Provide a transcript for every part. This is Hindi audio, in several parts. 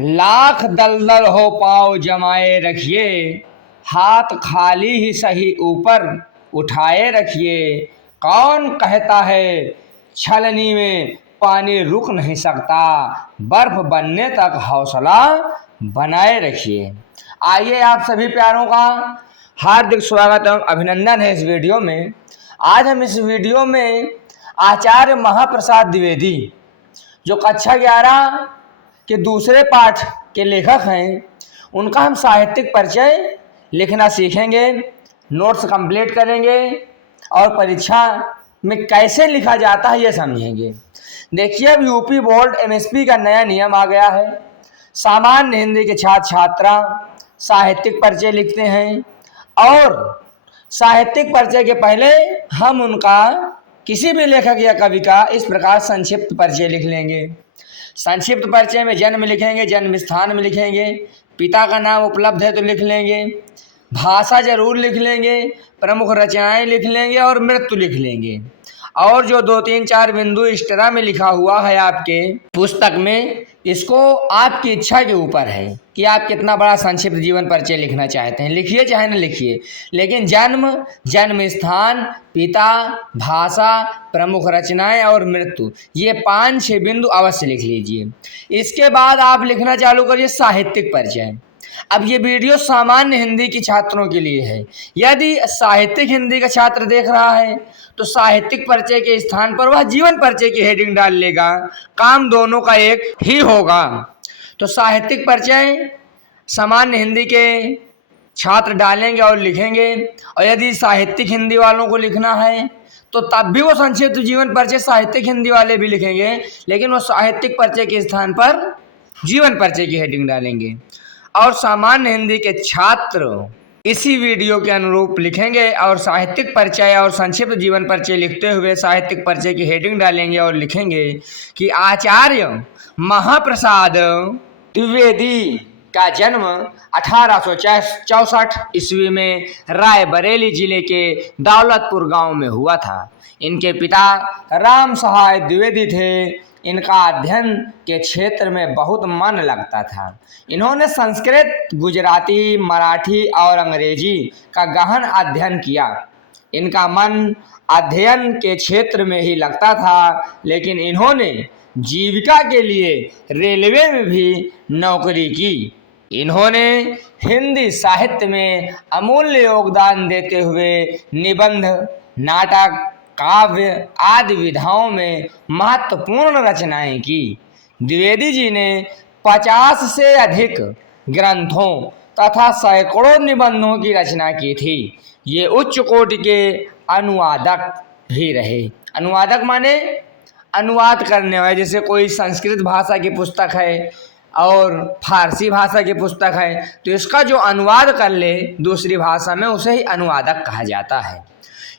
लाख दलदल हो पाँव जमाए रखिए, हाथ खाली ही सही ऊपर उठाए रखिए। कौन कहता है छलनी में पानी रुक नहीं सकता, बर्फ बनने तक हौसला बनाए रखिए। आइए आप सभी प्यारों का हार्दिक स्वागत एवं अभिनंदन है इस वीडियो में। आज हम इस वीडियो में आचार्य महाप्रसाद द्विवेदी जो कक्षा 11 के दूसरे पाठ के लेखक हैं, उनका हम साहित्यिक परिचय लिखना सीखेंगे, नोट्स कंप्लीट करेंगे और परीक्षा में कैसे लिखा जाता है ये समझेंगे। देखिए, अब यूपी बोर्ड एमएसपी का नया नियम आ गया है। सामान्य हिंदी के छात्र छात्रा साहित्यिक परिचय लिखते हैं और साहित्यिक परिचय के पहले हम उनका किसी भी लेखक या कवि का इस प्रकार संक्षिप्त परिचय लिख लेंगे। संक्षिप्त परिचय में जन्म लिखेंगे, जन्म स्थान में लिखेंगे, पिता का नाम उपलब्ध है तो लिख लेंगे, भाषा जरूर लिख लेंगे, प्रमुख रचनाएं लिख लेंगे और मृत्यु लिख लेंगे। और जो 2-3-4 बिंदु इस तरह में लिखा हुआ है आपके पुस्तक में, इसको आपकी इच्छा के ऊपर है कि आप कितना बड़ा संक्षिप्त जीवन परिचय लिखना चाहते हैं। लिखिए चाहे न लिखिए, लेकिन जन्म, जन्म स्थान, पिता, भाषा, प्रमुख रचनाएं और मृत्यु, ये 5-6 बिंदु अवश्य लिख लीजिए। इसके बाद आप लिखना चालू करिए साहित्यिक परिचय। अब ये वीडियो सामान्य हिंदी के छात्रों के लिए है। यदि साहित्यिक हिंदी का छात्र देख रहा है तो साहित्यिक परिचय के स्थान पर वह जीवन परिचय की हेडिंग डाल लेगा। काम दोनों का एक ही होगा। तो साहित्यिक परिचय सामान्य हिंदी के छात्र डालेंगे और लिखेंगे। और यदि साहित्यिक हिंदी वालों को लिखना है तो तब भी वो संक्षिप्त जीवन परिचय साहित्यिक हिंदी वाले भी लिखेंगे, लेकिन वो साहित्यिक परिचय के स्थान पर जीवन परिचय की हेडिंग डालेंगे। और सामान्य हिंदी के छात्र इसी वीडियो के अनुरूप लिखेंगे और साहित्यिक परिचय और संक्षिप्त जीवन परिचय लिखते हुए साहित्यिक परिचय की हेडिंग डालेंगे और लिखेंगे कि आचार्य महाप्रसाद द्विवेदी का जन्म 1864 ईस्वी में रायबरेली जिले के दौलतपुर गांव में हुआ था। इनके पिता राम सहाय द्विवेदी थे। इनका अध्ययन के क्षेत्र में बहुत मन लगता था। इन्होंने संस्कृत, गुजराती, मराठी और अंग्रेजी का गहन अध्ययन किया। इनका मन अध्ययन के क्षेत्र में ही लगता था, लेकिन इन्होंने जीविका के लिए रेलवे में भी नौकरी की। इन्होंने हिंदी साहित्य में अमूल्य योगदान देते हुए निबंध, नाटक, काव्य आदि विधाओं में महत्वपूर्ण रचनाएं की। द्विवेदी जी ने 50 से अधिक ग्रंथों तथा सैकड़ों निबंधों की रचना की थी। ये उच्च कोटि के अनुवादक भी रहे। अनुवादक माने अनुवाद करने वाले। जैसे कोई संस्कृत भाषा की पुस्तक है और फारसी भाषा की पुस्तक है तो इसका जो अनुवाद कर ले दूसरी भाषा में, उसे ही अनुवादक कहा जाता है।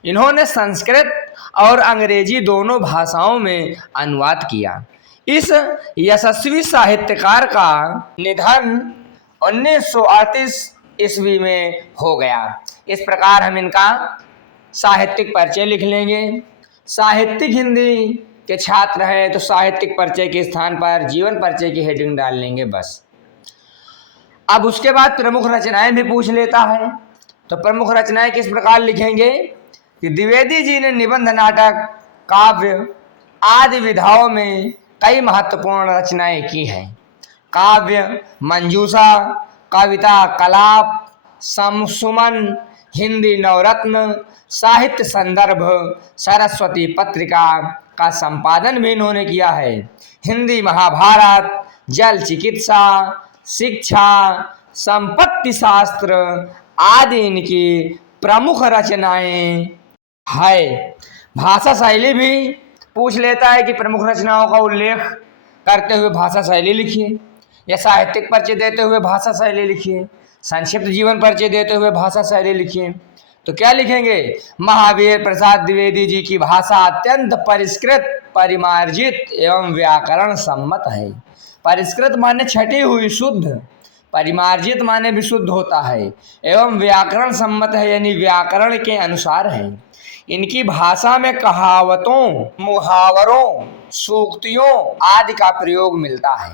इन्होंने संस्कृत और अंग्रेजी दोनों भाषाओं में अनुवाद किया। इस यशस्वी साहित्यकार का निधन 1938 ईस्वी में हो गया। इस प्रकार हम इनका साहित्यिक परिचय लिख लेंगे। साहित्यिक हिंदी के छात्र हैं तो साहित्यिक परिचय के स्थान पर जीवन परिचय की हेडिंग डाल लेंगे बस। अब उसके बाद प्रमुख रचनाएं भी पूछ लेता है, तो प्रमुख रचनाएं किस प्रकार लिखेंगे कि द्विवेदी जी ने निबंध, नाटक, काव्य आदि विधाओं में कई महत्वपूर्ण रचनाएं की हैं। काव्य, मंजूषा, कविता, कलाप, सुमन, हिंदी नवरत्न, साहित्य संदर्भ, सरस्वती पत्रिका का संपादन भी इन्होंने किया है। हिंदी महाभारत, जल चिकित्सा, शिक्षा, संपत्ति शास्त्र आदि इनकी प्रमुख रचनाएं है। भाषा शैली भी पूछ लेता है कि प्रमुख रचनाओं का उल्लेख करते हुए भाषा शैली लिखिए, या साहित्यिक परिचय देते हुए भाषा शैली लिखिए, संक्षिप्त जीवन परिचय देते हुए भाषा शैली लिखिए। तो क्या लिखेंगे? महावीर प्रसाद द्विवेदी जी की भाषा अत्यंत परिष्कृत, परिमार्जित एवं व्याकरण सम्मत है। परिष्कृत माने छटी हुई, शुद्ध। परिमार्जित माने विशुद्ध होता है, एवं व्याकरण सम्मत है, यानी व्याकरण के अनुसार है। इनकी भाषा में कहावतों, मुहावरों, सूक्तियों आदि का प्रयोग मिलता है।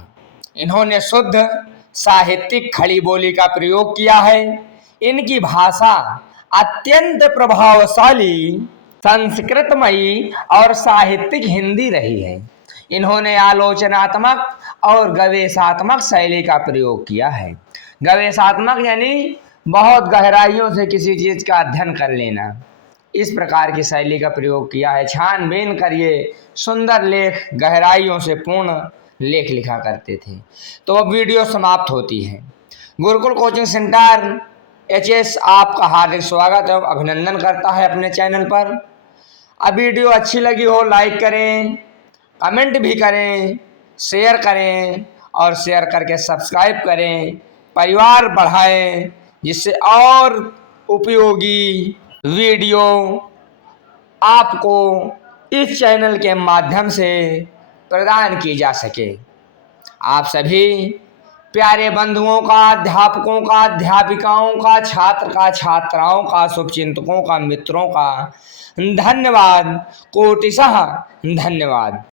इन्होंने शुद्ध साहित्यिक खड़ी बोली का प्रयोग किया है। इनकी भाषा अत्यंत प्रभावशाली, संस्कृतमयी और साहित्यिक हिंदी रही है। इन्होंने आलोचनात्मक और गवेषात्मक शैली का प्रयोग किया है। गवेषात्मक यानी बहुत गहराइयों से किसी चीज का अध्ययन कर लेना, इस प्रकार की शैली का प्रयोग किया है। छानबीन कर ये सुंदर लेख, गहराइयों से पूर्ण लेख लिखा करते थे। तो अब वीडियो समाप्त होती है। गुरुकुल कोचिंग सेंटर HS आपका हार्दिक स्वागत एवं अभिनंदन करता है अपने चैनल पर। अब वीडियो अच्छी लगी हो लाइक करें, कमेंट भी करें, शेयर करें और शेयर करके सब्सक्राइब करें, परिवार बढ़ाएं, जिससे और उपयोगी वीडियो आपको इस चैनल के माध्यम से प्रदान की जा सके। आप सभी प्यारे बंधुओं का, अध्यापकों का, अध्यापिकाओं का, छात्र का, छात्राओं का, शुभचिंतकों का, मित्रों का धन्यवाद, कोटिशः धन्यवाद।